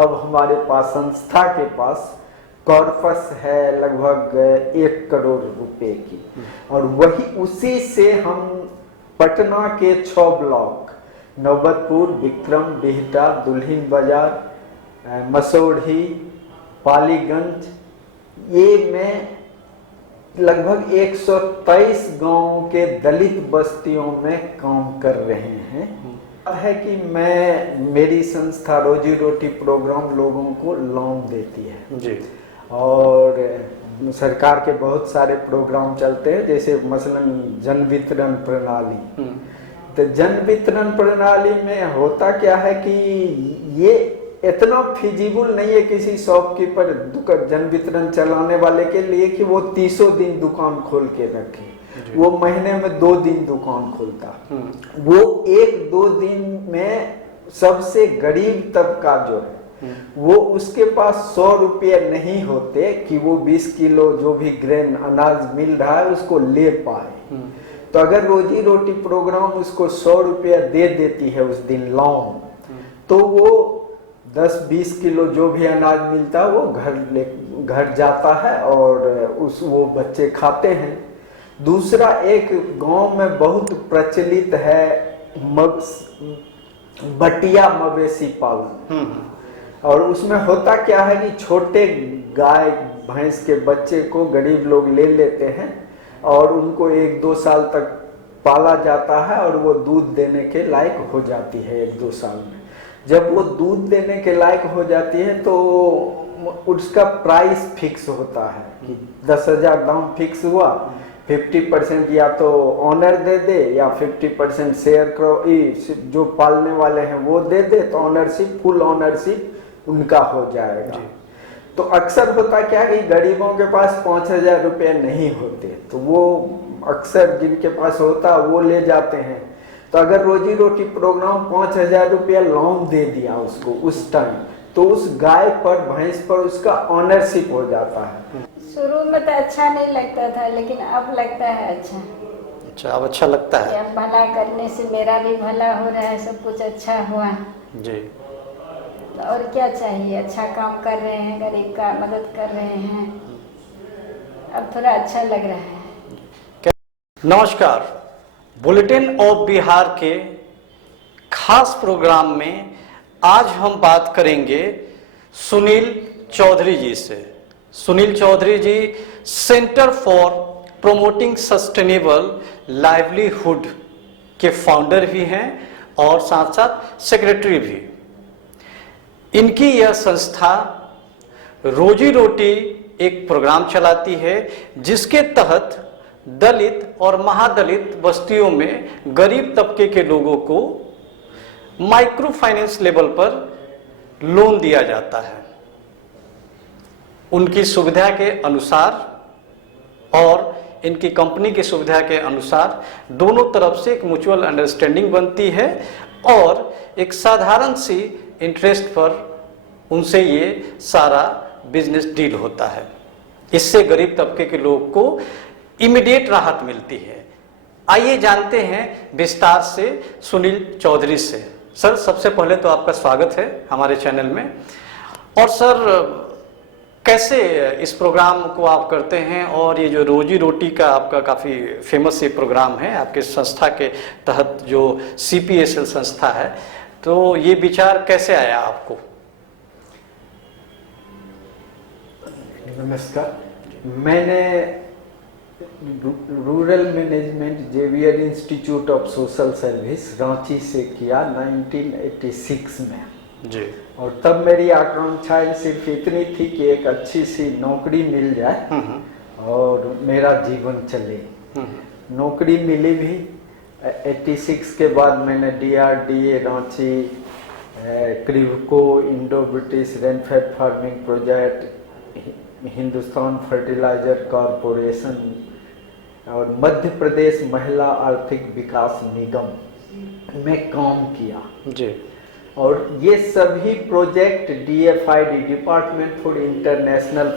अब हमारे पास संस्था के पास कॉर्पस है लगभग 1 करोड़ रुपए की, और वही उसी से हम पटना के 6 ब्लॉक नौबतपुर, विक्रम, बिहटा, दुल्हिन बाजार, मसौढ़ी, पालीगंज, ये में लगभग 123 गांवों के दलित बस्तियों में काम कर रहे हैं। है कि मेरी संस्था रोजी रोटी प्रोग्राम लोगों को लोन देती है जी, और सरकार के बहुत सारे प्रोग्राम चलते हैं, जैसे मसलन जन वितरण प्रणाली। तो जन वितरण प्रणाली में होता क्या है कि ये इतना फिजिबल नहीं है किसी शॉपकीपर जन वितरण चलाने वाले के लिए कि वो 30 दिन दुकान खोल के रखे। वो महीने में 2 दिन दुकान खोलता। वो 1-2 दिन में सबसे गरीब तबका जो है वो उसके पास 100 रुपये नहीं होते कि वो 20 किलो जो भी ग्रेन अनाज मिल रहा है उसको ले पाए। तो अगर रोजी रोटी प्रोग्राम उसको 100 रुपया दे देती है उस दिन लोन, तो वो 10-20 किलो जो भी अनाज मिलता है वो घर जाता है और वो बच्चे खाते हैं। दूसरा, एक गांव में बहुत प्रचलित है बटिया मवेशी पालन, और उसमें होता क्या है कि छोटे गाय भैंस के बच्चे को गरीब लोग ले लेते हैं और उनको 1-2 साल तक पाला जाता है और वो दूध देने के लायक हो जाती है 1-2 साल में। जब वो दूध देने के लायक हो जाती है तो उसका प्राइस फिक्स होता है कि 10,000 दाम फिक्स हुआ, 50% या तो ऑनर दे दे या 50% शेयर जो पालने वाले हैं वो दे दे, तो ऑनरशिप, फुल ऑनरशिप उनका हो जाएगा। तो अक्सर होता क्या है कि गरीबों के पास 5,000 रुपये नहीं होते, तो वो अक्सर जिनके पास होता वो ले जाते हैं। तो अगर रोजी रोटी प्रोग्राम 5,000 रुपया लोन दे दिया उसको उस टाइम, तो उस गाय पर भैंस पर उसका ऑनरशिप हो जाता है। शुरू में तो अच्छा नहीं लगता था, लेकिन अब लगता है अच्छा। अच्छा, अब अच्छा लगता है। अब भला करने से मेरा भी भला हो रहा है, सब कुछ अच्छा हुआ जी। तो और क्या चाहिए, अच्छा काम कर रहे हैं, गरीब का मदद कर रहे हैं, अब थोड़ा अच्छा लग रहा है। नमस्कार, बुलेटिन ऑफ बिहार के खास प्रोग्राम में आज हम बात करेंगे सुनील चौधरी जी से। Sunil Chaudhary ji centre for promoting sustainable livelihood के फाउंडर भी हैं और साथ साथ सेक्रेटरी भी। इनकी यह संस्था रोजी रोटी एक प्रोग्राम चलाती है जिसके तहत दलित और महादलित बस्तियों में गरीब तबके के लोगों को माइक्रो फाइनेंस लेवल पर लोन दिया जाता है, उनकी सुविधा के अनुसार और इनकी कंपनी की सुविधा के अनुसार दोनों तरफ से एक म्यूचुअल अंडरस्टैंडिंग बनती है और एक साधारण सी इंटरेस्ट पर उनसे ये सारा बिजनेस डील होता है। इससे गरीब तबके के लोग को इमीडिएट राहत मिलती है। आइए जानते हैं विस्तार से सुनील चौधरी से। सर, सबसे पहले तो आपका स्वागत है हमारे चैनल में। और सर, कैसे इस प्रोग्राम को आप करते हैं और ये जो रोजी रोटी का आपका काफ़ी फेमस ये प्रोग्राम है आपके संस्था के तहत जो CPSL संस्था है, तो ये विचार कैसे आया आपको? नमस्कार, मैंने rural management Xavier institute of social service Ranchi से किया 1986 में जी। और तब मेरी आकांक्षा सिर्फ इतनी थी कि एक अच्छी सी नौकरी मिल जाए और मेरा जीवन चले। नौकरी मिली भी। 86 के बाद मैंने DRDA Ranchi, Kribhco, Indo British rainfed farming project, Hindustan fertilizer corporation और मध्य प्रदेश महिला आर्थिक विकास निगम में काम किया जी। और ये सभी project DFID, department for international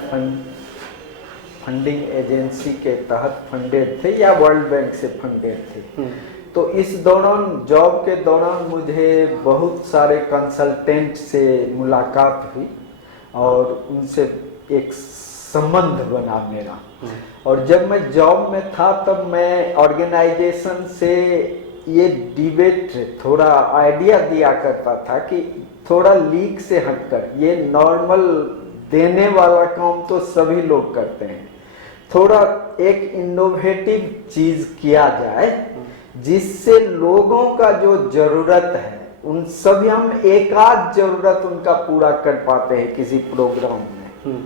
funding agency के तहत फंडेड थे या वर्ल्ड बैंक से फंडेड थे। तो इस दौरान जॉब के दौरान मुझे बहुत सारे कंसल्टेंट से मुलाकात हुई और उनसे एक संबंध बना मेरा। और जब मैं जॉब में था तब मैं ऑर्गेनाइजेशन से ये डिबेट थोड़ा आइडिया दिया करता था कि थोड़ा लीक से हटकर, ये नॉर्मल देने वाला काम तो सभी लोग करते हैं, थोड़ा एक इनोवेटिव चीज किया जाए जिससे लोगों का जो जरूरत है उन सभी, हम एक आध जरूरत उनका पूरा कर पाते हैं किसी प्रोग्राम में।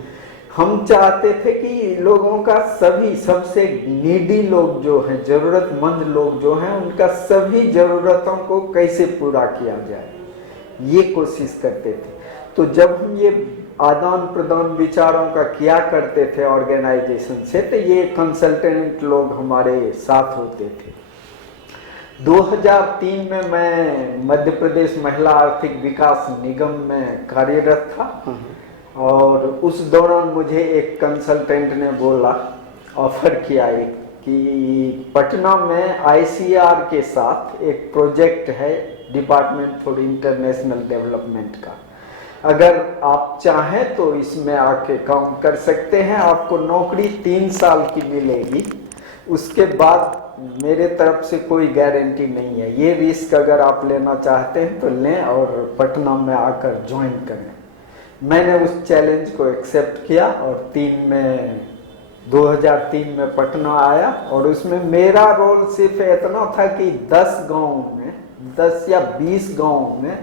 हम चाहते थे कि लोगों का सभी, सबसे नीडी लोग जो हैं, जरूरतमंद लोग जो हैं, उनका सभी जरूरतों को कैसे पूरा किया जाए, ये कोशिश करते थे। तो जब हम ये आदान प्रदान विचारों का किया करते थे ऑर्गेनाइजेशन से, तो ये कंसल्टेंट लोग हमारे साथ होते थे। 2003 में मैं मध्य प्रदेश महिला आर्थिक विकास निगम में कार्यरत था और उस दौरान मुझे एक कंसल्टेंट ने बोला, ऑफर किया एक, कि पटना में आईसीआर के साथ एक प्रोजेक्ट है, डिपार्टमेंट फॉर इंटरनेशनल डेवलपमेंट का, अगर आप चाहें तो इसमें आके काम कर सकते हैं, आपको नौकरी 3 साल की मिलेगी, उसके बाद मेरे तरफ से कोई गारंटी नहीं है, ये रिस्क अगर आप लेना चाहते हैं तो लें और पटना में आकर ज्वाइन करें। मैंने उस चैलेंज को एक्सेप्ट किया और 2003 में पटना आया और उसमें मेरा रोल सिर्फ इतना था कि 10 गाँव में, 10 या 20 गाँव में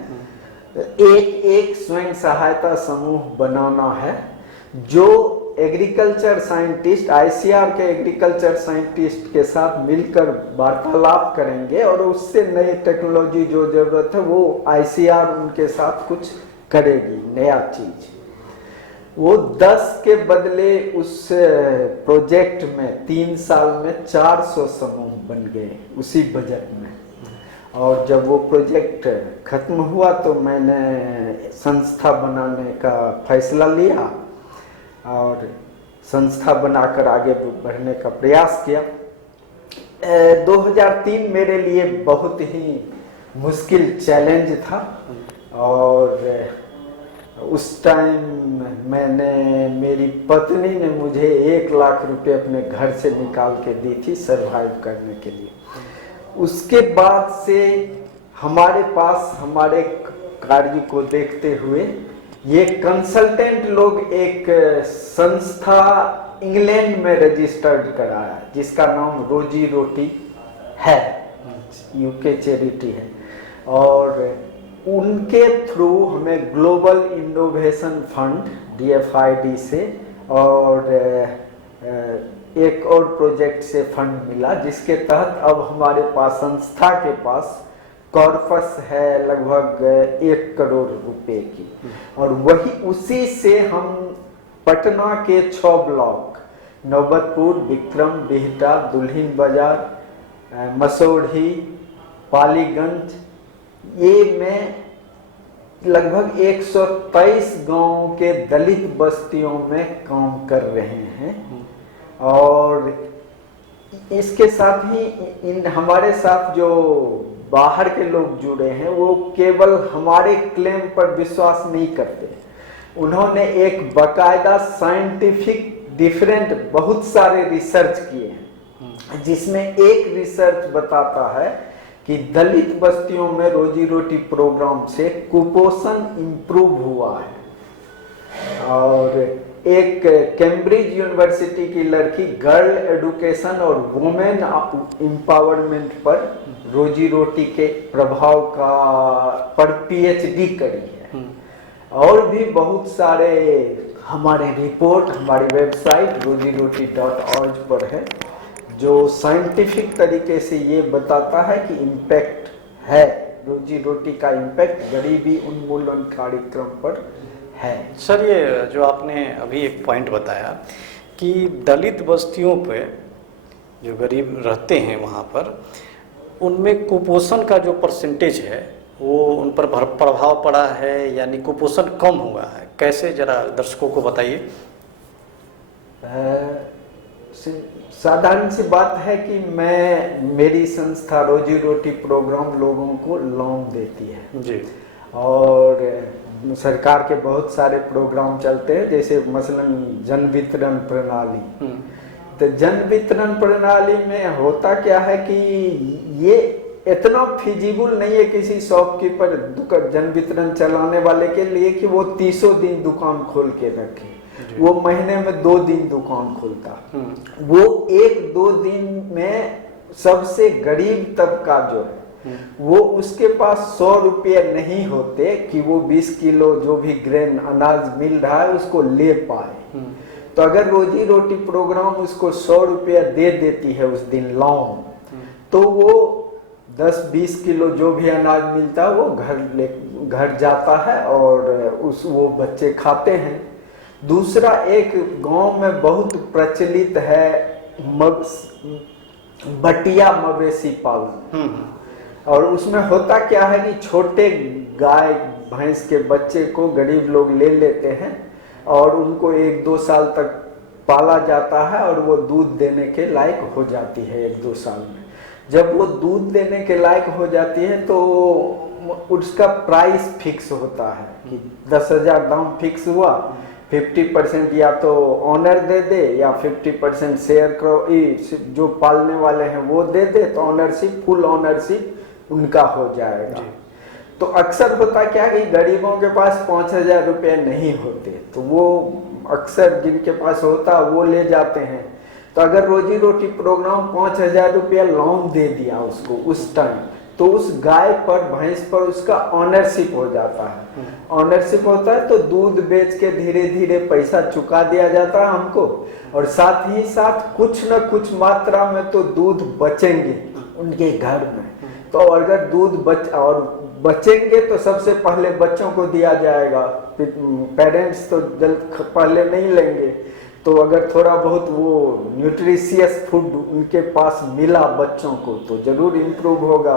एक स्वयं सहायता समूह बनाना है, जो एग्रीकल्चर साइंटिस्ट, आईसीआर के एग्रीकल्चर साइंटिस्ट के साथ मिलकर वार्तालाप करेंगे और उससे नई टेक्नोलॉजी जो जरूरत है वो आईसीआर उनके साथ कुछ करेगी, नया चीज। वो 10 के बदले उस प्रोजेक्ट में 3 साल में 400 समूह बन गए उसी बजट में। और जब वो प्रोजेक्ट खत्म हुआ तो मैंने संस्था बनाने का फैसला लिया और संस्था बनाकर आगे बढ़ने का प्रयास किया। 2003 मेरे लिए बहुत ही मुश्किल चैलेंज था और उस टाइम मेरी पत्नी ने मुझे 1 लाख रुपए अपने घर से निकाल के दी थी सरवाइव करने के लिए। उसके बाद से हमारे पास, हमारे कार्य को देखते हुए, ये कंसल्टेंट लोग एक संस्था इंग्लैंड में रजिस्टर्ड कराया जिसका नाम रोजी रोटी है, यूके चैरिटी है, और उनके थ्रू हमें ग्लोबल इनोवेशन फंड DFID से और एक और प्रोजेक्ट से फंड मिला, जिसके तहत अब हमारे पास, संस्था के पास कॉर्पस है लगभग 1 करोड़ रुपए की। और वही उसी से हम पटना के 6 ब्लॉक, नौबतपुर, विक्रम, बिहटा, दुल्हिन बाजार, मसौढ़ी, पालीगंज, ये में लगभग 123 गांव के दलित बस्तियों में काम कर रहे हैं। और इसके साथ ही हमारे साथ जो बाहर के लोग जुड़े हैं वो केवल हमारे क्लेम पर विश्वास नहीं करते, उन्होंने एक बाकायदा साइंटिफिक डिफरेंट बहुत सारे रिसर्च किए हैं, जिसमें एक रिसर्च बताता है कि दलित बस्तियों में रोजी रोटी प्रोग्राम से कुपोषण इंप्रूव हुआ है। और एक कैम्ब्रिज यूनिवर्सिटी की लड़की गर्ल एडुकेशन और वुमेन एम्पावरमेंट पर रोजी रोटी के प्रभाव पर PhD करी है। और भी बहुत सारे हमारे रिपोर्ट हमारी वेबसाइट rojiRoti.org पर है, जो साइंटिफिक तरीके से ये बताता है कि इम्पैक्ट है, रोजी रोटी का इम्पैक्ट गरीबी उन्मूलन कार्यक्रम पर है। सर, ये जो आपने अभी एक पॉइंट बताया कि दलित बस्तियों पे जो गरीब रहते हैं वहाँ पर, उनमें कुपोषण का जो परसेंटेज है वो उन पर प्रभाव पड़ा है, यानी कुपोषण कम हुआ है, कैसे, जरा दर्शकों को बताइए। साधारण सी बात है कि मेरी संस्था रोजी रोटी प्रोग्राम लोगों को लोन देती है जी। और सरकार के बहुत सारे प्रोग्राम चलते हैं, जैसे मसलन जन वितरण प्रणाली। तो जन वितरण प्रणाली में होता क्या है कि ये इतना फिजिबल नहीं है किसी शॉपकीपर जन वितरण चलाने वाले के लिए कि वो 30 दिन दुकान खोल के रखे। वो महीने में 2 दिन दुकान खोलता। वो 1-2 दिन में सबसे गरीब तबका जो है वो उसके पास 100 रुपये नहीं होते कि वो 20 किलो जो भी ग्रेन अनाज मिल रहा है उसको ले पाए। तो अगर रोजी रोटी प्रोग्राम उसको 100 रुपया दे देती है उस दिन लोन, तो वो 10-20 किलो जो भी अनाज मिलता है वो घर जाता है और वो बच्चे खाते हैं। दूसरा, एक गांव में बहुत प्रचलित है बटिया मवेशी पालन। और उसमें होता क्या है कि छोटे गाय भैंस के बच्चे को गरीब लोग ले लेते हैं और उनको 1-2 साल तक पाला जाता है और वो दूध देने के लायक हो जाती है 1-2 साल में। जब वो दूध देने के लायक हो जाती है तो उसका प्राइस फिक्स होता है कि 10,000 दाम फिक्स हुआ, 50% या तो ऑनर दे दे या 50% शेयर जो पालने वाले हैं वो दे दे, तो ऑनरशिप फुल ऑनरशिप उनका हो जाएगा। तो अक्सर होता क्या कि गरीबों के पास 5,000 रुपये नहीं होते, तो वो अक्सर जिनके पास होता वो ले जाते हैं। तो अगर रोजी रोटी प्रोग्राम 5,000 रुपया लोन दे दिया उसको उस टाइम, तो उस गाय पर भैंस पर उसका ऑनरशिप हो जाता है। ऑनरशिप होता है तो दूध बेच के धीरे धीरे पैसा चुका दिया जाता है हमको, और साथ ही साथ कुछ न कुछ मात्रा में तो दूध बचेंगे उनके घर में। तो अगर दूध बचेंगे तो सबसे पहले बच्चों को दिया जाएगा, पेरेंट्स तो जल्द पहले नहीं लेंगे। तो अगर थोड़ा बहुत वो न्यूट्रिशियस फूड उनके पास मिला बच्चों को तो जरूर इम्प्रूव होगा।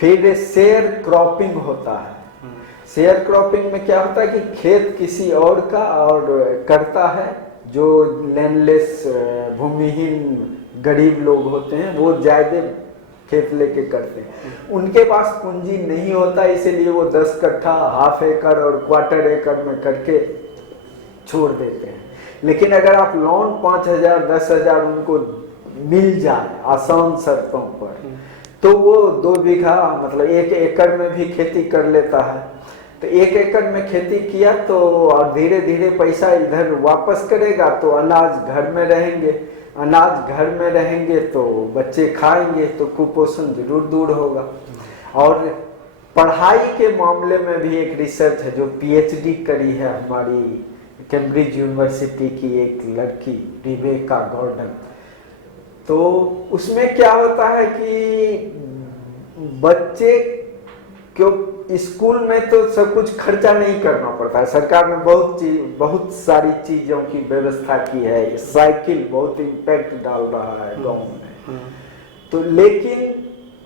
फिर शेयर क्रॉपिंग होता है। शेयर क्रॉपिंग में क्या होता है कि खेत किसी और का और करता है, जो लैंडलेस भूमिहीन गरीब लोग होते हैं वो ज्यादा खेत लेके करते हैं। उनके पास पूंजी नहीं होता, इसीलिए वो 10 कट्ठा, हाफ एकड़ और क्वार्टर एकड़ में करके छोड़ देते हैं। लेकिन अगर आप लोन 5,000 10,000 उनको मिल जाए आसान शर्तों पर, तो वो 2 बीघा मतलब 1 एकड़ में भी खेती कर लेता है। तो 1 एकड़ में खेती किया तो और धीरे धीरे पैसा इधर वापस करेगा, तो अनाज घर में रहेंगे, अनाज घर में रहेंगे तो बच्चे खाएंगे, तो कुपोषण जरूर दूर होगा। और पढ़ाई के मामले में भी एक रिसर्च है जो PhD करी है हमारी कैम्ब्रिज यूनिवर्सिटी की एक लड़की रिबेका गॉर्डन। तो उसमें क्या होता है कि बच्चे क्यों स्कूल में तो सब कुछ खर्चा नहीं करना पड़ता है, सरकार ने बहुत सारी चीजों की व्यवस्था की है, साइकिल बहुत इम्पैक्ट डाल रहा है गाँव में। तो लेकिन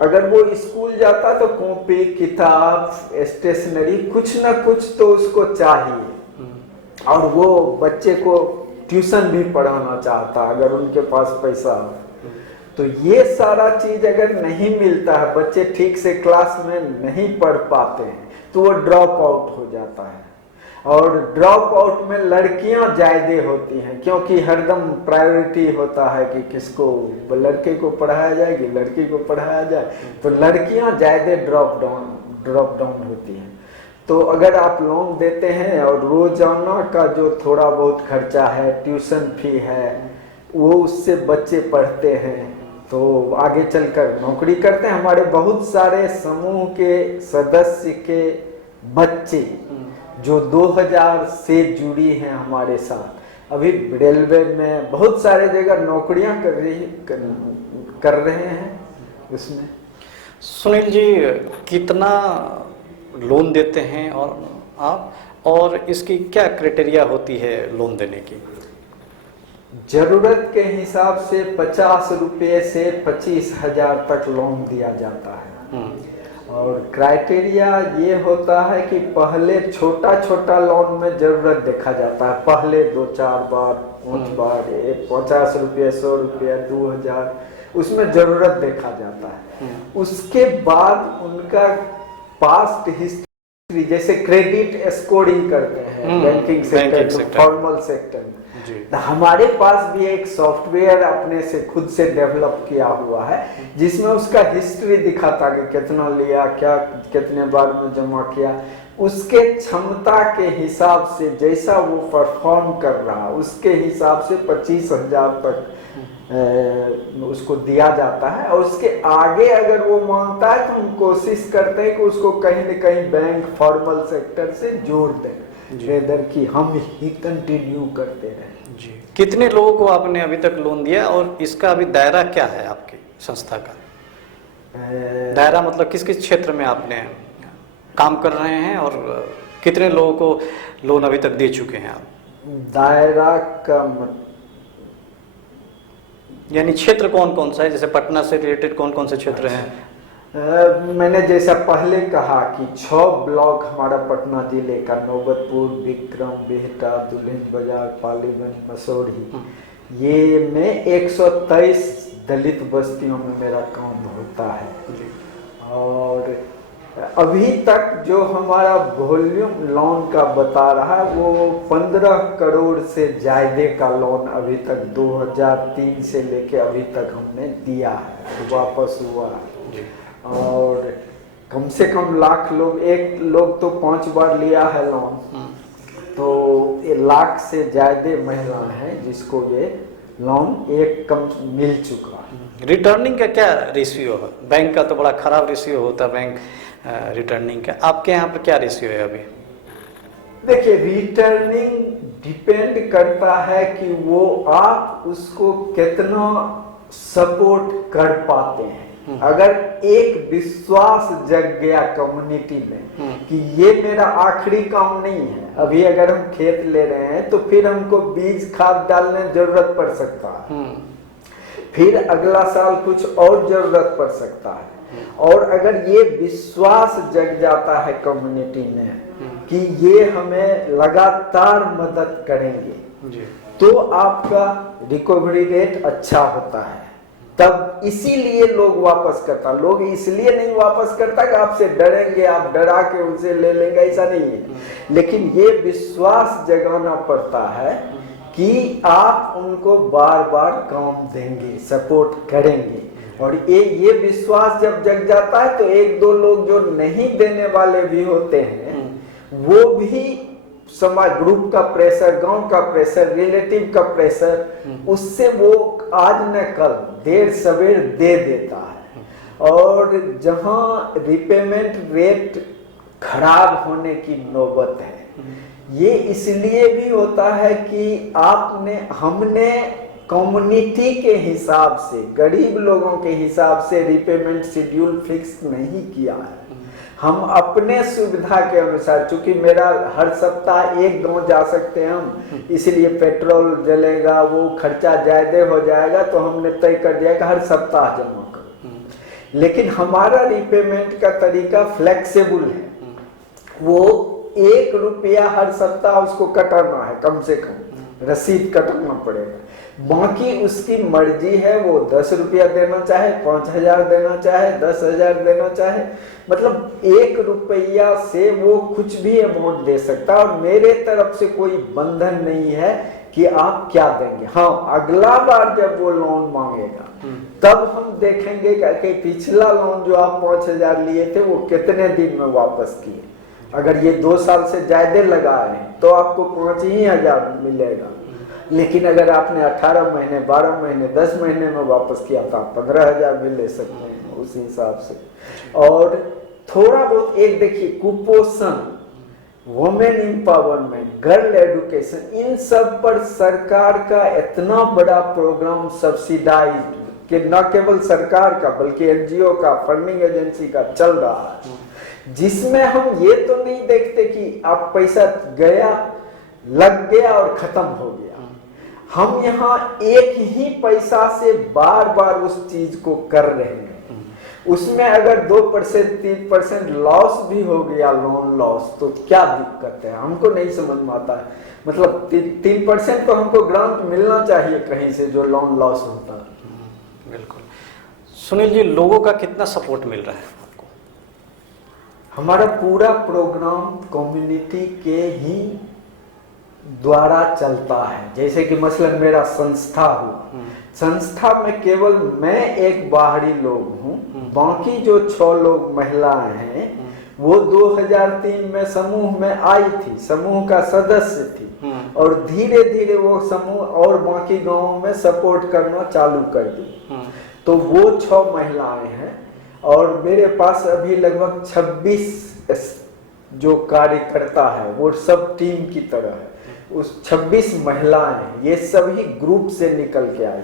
अगर वो स्कूल जाता तो कॉपी किताब स्टेशनरी कुछ ना कुछ तो उसको चाहिए, और वो बच्चे को ट्यूशन भी पढ़ाना चाहता अगर उनके पास पैसा हो। तो ये सारा चीज अगर नहीं मिलता है, बच्चे ठीक से क्लास में नहीं पढ़ पाते हैं, तो वो ड्रॉप आउट हो जाता है। और ड्रॉप आउट में लड़कियां ज्यादा होती हैं, क्योंकि हरदम प्रायोरिटी होता है कि किसको, लड़के को पढ़ाया जाए कि लड़की को पढ़ाया जाए, तो लड़कियां ज्यादा ड्रॉप डाउन होती हैं। तो अगर आप लोन देते हैं और रोजाना का जो थोड़ा बहुत खर्चा है, ट्यूशन फी है, वो उससे बच्चे पढ़ते हैं तो आगे चलकर नौकरी करते हैं। हमारे बहुत सारे समूह के सदस्य के बच्चे जो 2000 से जुड़ी हैं हमारे साथ, अभी रेलवे में बहुत सारे जगह नौकरियां कर रहे हैं। उसमें सुनील जी कितना लोन देते हैं और इसकी क्या क्राइटेरिया होती है लोन देने की? जरूरत के हिसाब से 50 रुपये से 25,000 तक लोन दिया जाता है। और क्राइटेरिया ये होता है कि पहले छोटा छोटा लोन में जरूरत देखा जाता है, पहले 2-4 बार 5 बार 50 रुपये 100 रुपया 2000 उसमें जरूरत देखा जाता है। उसके बाद उनका पास्ट हिस्ट्री, जैसे क्रेडिट स्कोरिंग करते हैं बैंकिंग सेक्टर, फॉर्मल सेक्टर में। हमारे पास भी एक सॉफ्टवेयर अपने से खुद से डेवलप किया हुआ है जिसमें उसका हिस्ट्री दिखाता कि कितना लिया, क्या कितने बार में जमा किया, उसके क्षमता के हिसाब से जैसा वो परफॉर्म कर रहा उसके हिसाब से 25,000 तक उसको दिया जाता है। और उसके आगे अगर वो मांगता है तो हम कोशिश करते हैं कि उसको कहीं न कहीं बैंक फॉर्मल सेक्टर से जोड़ दें, रेदर कि हम ही कंटिन्यू करते रहें। जी, कितने लोगों को आपने अभी तक लोन दिया और इसका अभी दायरा क्या है आपकी संस्था का? दायरा मतलब किस किस क्षेत्र में आपने काम कर रहे हैं और कितने लोगों को लोन अभी तक दे चुके हैं आप? दायरा का यानी क्षेत्र कौन कौन सा है, जैसे पटना से रिलेटेड कौन कौन से क्षेत्र हैं? मैंने जैसा पहले कहा कि 6 ब्लॉक हमारा पटना जिले का, नौबतपुर, विक्रम, बिहटा, दुल्हिन बाजार, पालीगंज, मसौढ़ी, ये में 123 दलित बस्तियों में मेरा काम होता है। और अभी तक जो हमारा वॉल्यूम लोन का बता रहा है वो 15 करोड़ से ज़्यादा का लोन अभी तक 2003 से लेके अभी तक हमने दिया है, वापस हुआ है। और कम से कम लाख लोग, एक लोग तो 5 बार लिया है लोन, तो 1 लाख से ज्यादा महिलाएं हैं जिसको ये लोन एक कम मिल चुका है। रिटर्निंग का क्या रेशियो है? बैंक का तो बड़ा खराब रेशियो होता है बैंक रिटर्निंग का, आपके यहाँ पर क्या रेशियो है अभी? देखिए, रिटर्निंग डिपेंड करता है कि वो आप उसको कितना सपोर्ट कर पाते हैं। अगर एक विश्वास जग गया कम्युनिटी में कि ये मेरा आखिरी काम नहीं है, अभी अगर हम खेत ले रहे हैं तो फिर हमको बीज खाद डालने जरूरत पड़ सकता है, फिर अगला साल कुछ और जरूरत पड़ सकता है। और अगर ये विश्वास जग जाता है कम्युनिटी में कि ये हमें लगातार मदद करेंगे, तो आपका रिकवरी रेट अच्छा होता है। तब इसीलिए लोग वापस करता, लोग इसलिए नहीं वापस करता कि आपसे डरेंगे, आप डरा के उनसे ले लेंगे, ऐसा नहीं है। लेकिन ये विश्वास जगाना पड़ता है कि आप उनको बार बार काम देंगे, सपोर्ट करेंगे। और ये विश्वास जब जग जाता है तो 1-2 लोग जो नहीं देने वाले भी होते हैं वो भी समाज, ग्रुप का प्रेशर, गांव का प्रेशर, रिलेटिव का प्रेशर, उससे वो आज न कल देर सवेर दे देता है। और जहां रिपेमेंट रेट खराब होने की नौबत है, ये इसलिए भी होता है कि हमने कम्युनिटी के हिसाब से, गरीब लोगों के हिसाब से रिपेमेंट शेड्यूल फिक्स नहीं किया है। हम अपने सुविधा के अनुसार, चूंकि मेरा हर सप्ताह एक गांव जा सकते हैं हम, इसलिए पेट्रोल जलेगा, वो खर्चा ज्यादा हो जाएगा, तो हमने तय कर दिया कि हर सप्ताह जमा करो। लेकिन हमारा रिपेमेंट का तरीका फ्लेक्सिबल है, वो 1 रुपया हर सप्ताह उसको कटाना है, कम से कम रसीद कटाना पड़ेगा। बाकी उसकी मर्जी है, वो 10 रुपया देना चाहे, 5,000 देना चाहे, 10,000 देना चाहे, मतलब 1 रुपया से वो कुछ भी अमाउंट दे सकता है। और मेरे तरफ से कोई बंधन नहीं है कि आप क्या देंगे। हाँ, अगला बार जब वो लोन मांगेगा तब हम देखेंगे कि पिछला लोन जो आप 5,000 लिए थे वो कितने दिन में वापस किए। अगर ये 2 साल से ज्यादा लगाए तो आपको 5,000 मिलेगा, लेकिन अगर आपने 18 महीने, 12 महीने, 10 महीने में वापस किया तो आप 15,000 भी ले सकते हैं उस हिसाब से। और थोड़ा बहुत एक देखिए, कुपोषण, वुमेन एम्पावरमेंट, गर्ल एजुकेशन, इन सब पर सरकार का इतना बड़ा प्रोग्राम सब्सिडाइज कि न केवल सरकार का बल्कि एनजीओ का, फंडिंग एजेंसी का चल रहा है, जिसमें हम ये तो नहीं देखते कि आप पैसा गया, लग गया और खत्म हो गया। हम यहाँ एक ही पैसा से बार बार उस चीज को कर रहे हैं। उसमें अगर 2% 3% लॉस भी हो गया, लोन लॉस, तो क्या दिक्कत है? हमको नहीं समझ में आता है। मतलब 3% तो हमको ग्रांट मिलना चाहिए कहीं से जो लोन लॉस होता है। बिल्कुल। सुनील जी, लोगों का कितना सपोर्ट मिल रहा है आपको? हमारा पूरा प्रोग्राम कम्युनिटी के ही द्वारा चलता है। जैसे कि मसलन मेरा संस्था हुआ, संस्था में केवल मैं एक बाहरी लोग हूँ, बाकी जो 6 लोग महिलाएं हैं वो 2003 में समूह में आई थी, समूह का सदस्य थी, और धीरे धीरे वो समूह और बाकी गांवों में सपोर्ट करना चालू कर दी। तो वो 6 महिलाएं हैं, और मेरे पास अभी लगभग 26 जो कार्यकर्ता है, वो सब टीम की तरह है। उस 26 महिलाएं हैं, ये सभी ग्रुप से निकल के आई।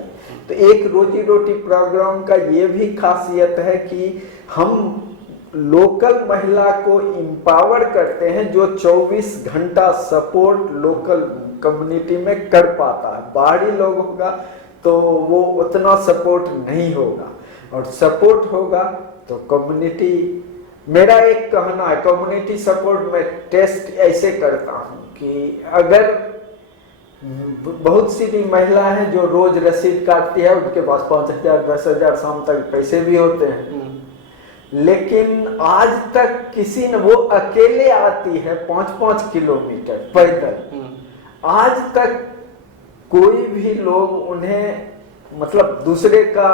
तो एक रोजी रोटी प्रोग्राम का ये भी खासियत है कि हम लोकल महिला को एम्पावर करते हैं, जो 24 घंटा सपोर्ट लोकल कम्युनिटी में कर पाता है। बाहरी लोग होगा तो वो उतना सपोर्ट नहीं होगा, और सपोर्ट होगा तो कम्युनिटी, मेरा एक कहना है, कम्युनिटी सपोर्ट में टेस्ट ऐसे करता हूँ कि अगर बहुत सी भी महिला हैं जो रोज रसीद काटती है, उनके पास 5,000 10,000 शाम तक पैसे भी होते हैं, लेकिन आज तक किसी ने, वो अकेले आती है 5-5 किलोमीटर पैदल, आज तक कोई भी लोग उन्हें, मतलब दूसरे का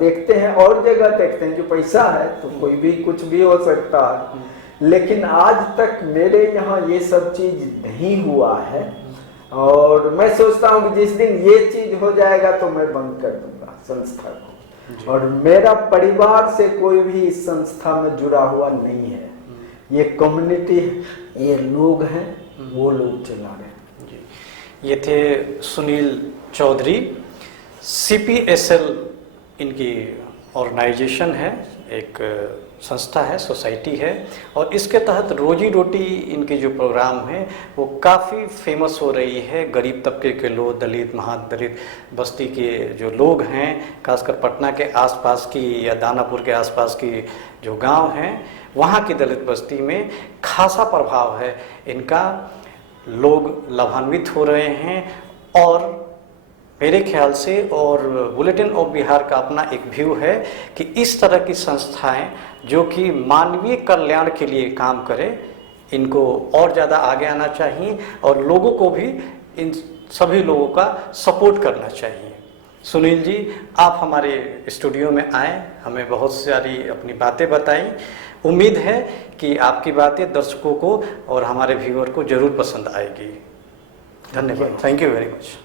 देखते हैं और जगह देखते हैं कि पैसा है तो कोई भी कुछ भी हो सकता है, लेकिन आज तक मेरे यहाँ ये सब चीज नहीं हुआ है। और मैं सोचता हूँ कि जिस दिन ये चीज हो जाएगा तो मैं बंद कर दूंगा संस्था को, और मेरा परिवार से कोई भी इस संस्था में जुड़ा हुआ नहीं है। ये कम्युनिटी, ये लोग हैं, वो लोग चला रहे हैं। ये थे सुनील चौधरी, CPSL इनकी ऑर्गेनाइजेशन है, एक संस्था है, सोसाइटी है, और इसके तहत रोजी रोटी इनके जो प्रोग्राम है वो काफ़ी फेमस हो रही है। गरीब तबके के लोग, दलित, महादलित बस्ती के जो लोग हैं, खासकर पटना के आसपास की या दानापुर के आसपास की जो गांव हैं, वहाँ की दलित बस्ती में खासा प्रभाव है इनका, लोग लाभान्वित हो रहे हैं। और मेरे ख्याल से, और बुलेटिन ऑफ बिहार का अपना एक व्यू है कि इस तरह की संस्थाएं जो कि मानवीय कल्याण के लिए काम करें, इनको और ज़्यादा आगे आना चाहिए, और लोगों को भी इन सभी लोगों का सपोर्ट करना चाहिए। सुनील जी, आप हमारे स्टूडियो में आए, हमें बहुत सारी अपनी बातें बताई। उम्मीद है कि आपकी बातें दर्शकों को और हमारे व्यूअर को जरूर पसंद आएगी। धन्यवाद। Thank you very much.